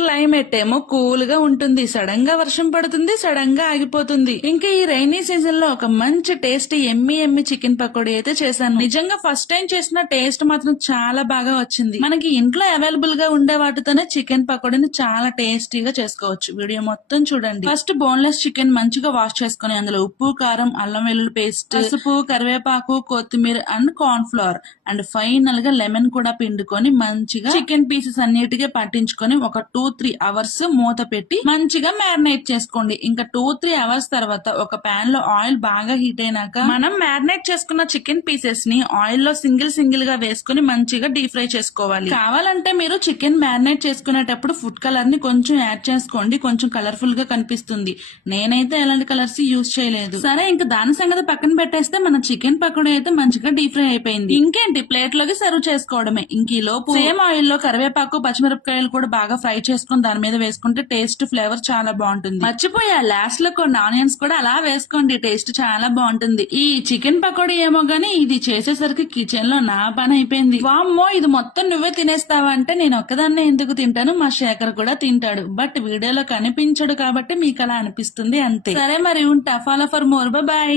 Climate ఏమో cool గా ఉంటుంది, సడన్ గా వర్షం పడుతుంది, సడన్ గా ఆగిపోతుంది. ఇంకా ఈ రైనీ సీజన్ లో ఒక మంచి టేస్టీ ఎమ్మి చికెన్ పకోడీ అయితే చేశాను. నిజంగా ఫస్ట్ టైం చేసిన టేస్ట్ మాత్రం చాలా బాగా వచ్చింది. మనకి ఇంట్లో అవైలబుల్ గా ఉండే వాటితోనే చికెన్ పకోడీని చాలా టేస్టీగా చేసుకోవచ్చు. వీడియో మొత్తం చూడండి. ఫస్ట్ బోన్లెస్ చికెన్ మంచిగా వాష్ చేసుకుని అందులో ఉప్పు, కారం, అల్లం వెల్లుల్లి పేస్ట్, పసుపు, కరివేపాకు, కొత్తిమీర and corn flour and final గా లెమన్ కూడా పిండుకొని మంచిగా చికెన్ పీసెస్ అన్నిటికీ పట్టించుకొని ఒక 2-3 అవర్స్ మూత పెట్టి మంచిగా మ్యారినేట్ చేసుకోండి. ఇంకా 2-3 అవర్స్ తర్వాత ఒక పాన్ లో ఆయిల్ బాగా హీట్ అయినాక మనం మ్యారినేట్ చేసుకున్న చికెన్ పీసెస్ ని ఆయిల్ లో సింగిల్ గా వేసుకుని మంచిగా డీప్ ఫ్రై చేసుకోవాలి. కావాలంటే మీరు చికెన్ మ్యారినేట్ చేసుకునేటప్పుడు ఫుడ్ కలర్ ని కొంచెం యాడ్ చేసుకోండి, కొంచెం కలర్ఫుల్ గా కనిపిస్తుంది. నేనైతే ఎలాంటి కలర్స్ యూజ్ చేయలేదు. సరే, ఇంకా దాని సంగతి పక్కన పెట్టేస్తే మన చికెన్ పకోడీ అయితే మంచిగా డీప్ ఫ్రై అయిపోయింది. ఇంకేంటి, ప్లేట్ లోకి సర్వ్ చేసుకోవడమే. ఇంక ఈ లోపు సేమ్ ఆయిల్ లో కరివేపాకు, పచ్చిమిరపకాయలు కూడా బాగా ఫ్రై చేసుకుని దాని మీద వేసుకుంటే టేస్ట్ ఫ్లేవర్ చాలా బాగుంటుంది. మర్చిపోయా, లాస్ట్ లో కొన్ని ఆనియన్స్ కూడా అలా వేసుకోండి, టేస్ట్ చాలా బాగుంటుంది. ఈ చికెన్ పకోడీ ఏమో గానీ ఇది చేసేసరికి కిచెన్ లో నా పని అయిపోయింది. వామ్మో, ఇది మొత్తం నువ్వే తినేస్తావా అంటే నేను ఒక్కదాన్నే ఎందుకు తింటాను, మా శేఖర్ కూడా తింటాడు. బట్ వీడియోలో కనిపించడు కాబట్టి మీకు అలా అనిపిస్తుంది అంతే. సరే మరి ఉంటా, ఫాలో ఫర్ మోర్, బాయ్.